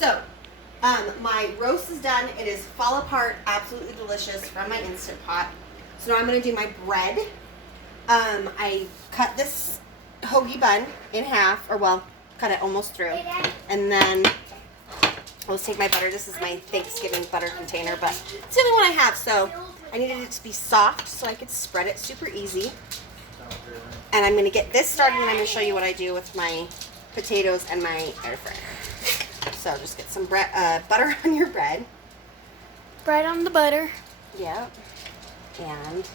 So, my roast is done. It is fall apart, absolutely delicious from my Instant Pot. So now I'm going to do my bread. I cut this hoagie bun in half, or well, cut it almost through. And then I'll just take my butter. This is my Thanksgiving butter container, but it's the only one I have, so I needed it to be soft so I could spread it super easy. And I'm going to get this started, and I'm going to show you what I do with my potatoes and my air fryer. So just get some butter on your bread. Bread on the butter. Yep. And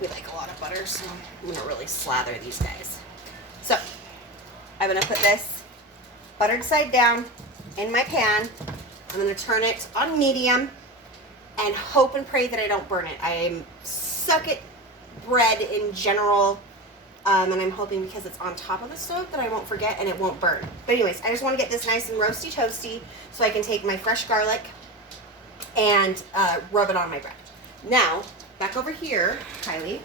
we like a lot of butter, so I'm going to really slather these guys. So I'm going to put this buttered side down in my pan. I'm going to turn it on medium and hope and pray that I don't burn it. I suck at bread in general, and I'm hoping because it's on top of the stove that I won't forget and it won't burn. But anyways, I just want to get this nice and roasty toasty so I can take my fresh garlic and rub it on my bread. Now, back over here, Kylie,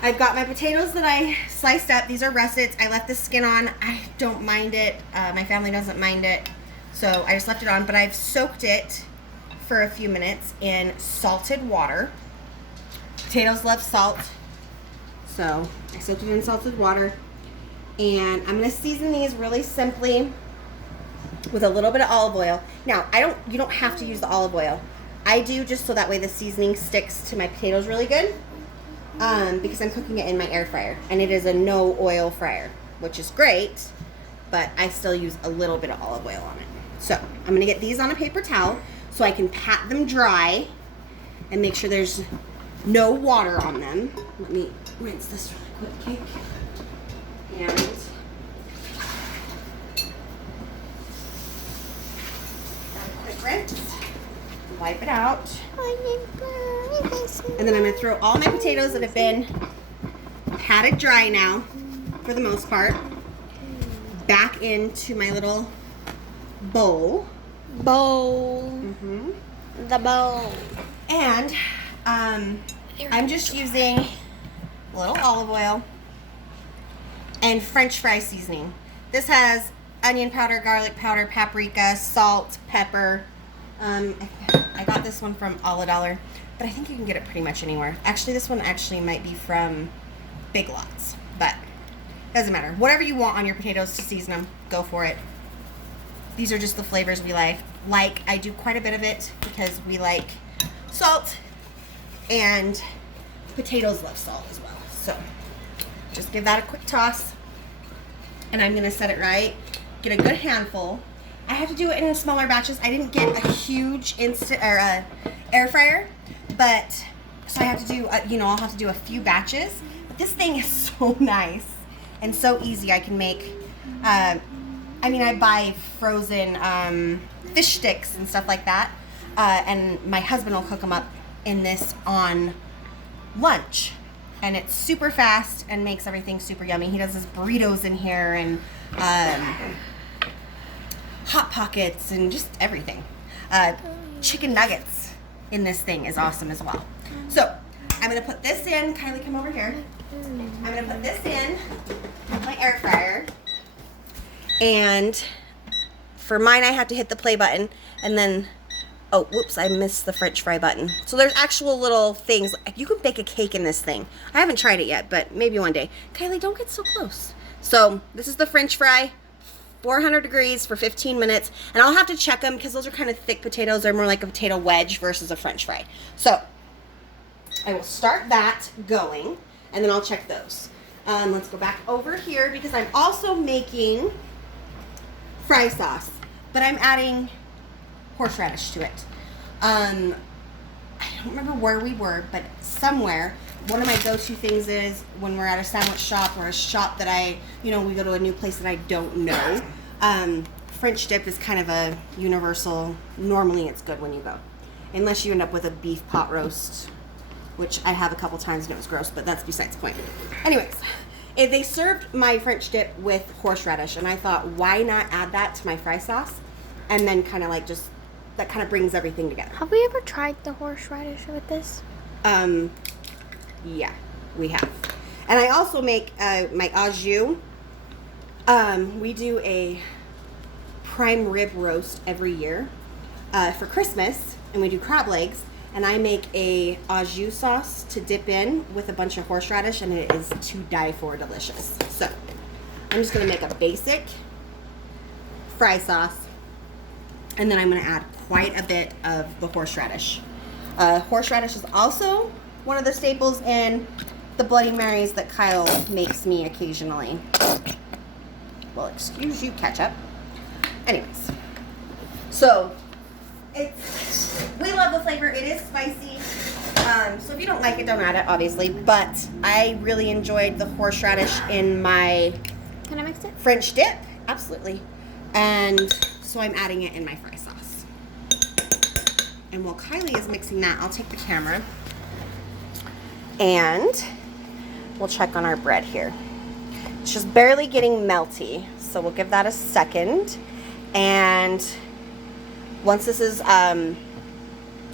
I've got my potatoes that I sliced up. These are russets. I left the skin on. I don't mind it. My family doesn't mind it, so I just left it on. But I've soaked it for a few minutes in salted water. Potatoes love salt, so I soaked it in salted water. And I'm going to season these really simply with a little bit of olive oil. Now, you don't have to use the olive oil. I do just so that way the seasoning sticks to my potatoes really good. Because I'm cooking it in my air fryer, and it is a no oil fryer, which is great, but I still use a little bit of olive oil on it. So I'm going to get these on a paper towel so I can pat them dry and make sure there's no water on them. Let me rinse this really quick, and a quick rinse, wipe it out. And then I'm going to throw all my potatoes that have been patted dry now, for the most part, back into my little bowl. The bowl. And I'm just using a little olive oil and French fry seasoning. This has onion powder, garlic powder, paprika, salt, pepper. I got this one from All a Dollar, but I think you can get it pretty much anywhere. Actually, this one actually might be from Big Lots, but doesn't matter. Whatever you want on your potatoes to season them, go for it. These are just the flavors we like. I do quite a bit of it because we like salt, and potatoes love salt as well. So just give that a quick toss, and I'm gonna set it right. Get a good handful. I have to do it in smaller batches. I didn't get a huge air fryer, but so I have to do I'll have to do a few batches. But this thing is so nice and so easy. I can make I buy frozen fish sticks and stuff like that, and my husband will cook them up in this on lunch, and it's super fast and makes everything super yummy. He does his burritos in here, and Hot Pockets, and just everything. Chicken nuggets in this thing is awesome as well. So I'm going to put this in. Kylie, come over here. I'm going to put this in my air fryer. And for mine, I have to hit the play button. And then, oh, whoops, I missed the French fry button. So there's actual little things. You can bake a cake in this thing. I haven't tried it yet, but maybe one day. Kylie, don't get so close. So this is the French fry. 400 degrees for 15 minutes, and I'll have to check them because those are kind of thick potatoes. They're more like a potato wedge versus a French fry. So I will start that going, and then I'll check those. Let's go back over here because I'm also making fry sauce, but I'm adding horseradish to it. I don't remember where we were, but somewhere. One of my go-to things is when we're at a sandwich shop or a shop that we go to a new place that I don't know. French dip is kind of a universal. Normally it's good when you go. Unless you end up with a beef pot roast, which I have a couple times and it was gross, but that's besides the point. Anyways, they served my French dip with horseradish, and I thought, why not add that to my fry sauce? And then kind of like just, that kind of brings everything together. Have we ever tried the horseradish with this? Yeah, we have. And I also make my au jus. We do a prime rib roast every year for Christmas, and we do crab legs, and I make a au jus sauce to dip in with a bunch of horseradish, and it is to die for delicious. So I'm just gonna make a basic fry sauce, and then I'm gonna add quite a bit of the horseradish. Horseradish is also one of the staples in the Bloody Marys that Kyle makes me occasionally. Well, excuse you, ketchup. Anyways, so we love the flavor. It is spicy. So if you don't like it, don't add it, obviously. But I really enjoyed the horseradish in my Can I mix it? French dip. Absolutely. And so I'm adding it in my fry sauce. And while Kylie is mixing that, I'll take the camera and we'll check on our bread here. It's just barely getting melty, so we'll give that a second. And once this is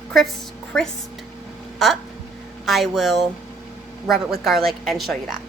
crisped up, I will rub it with garlic and show you that.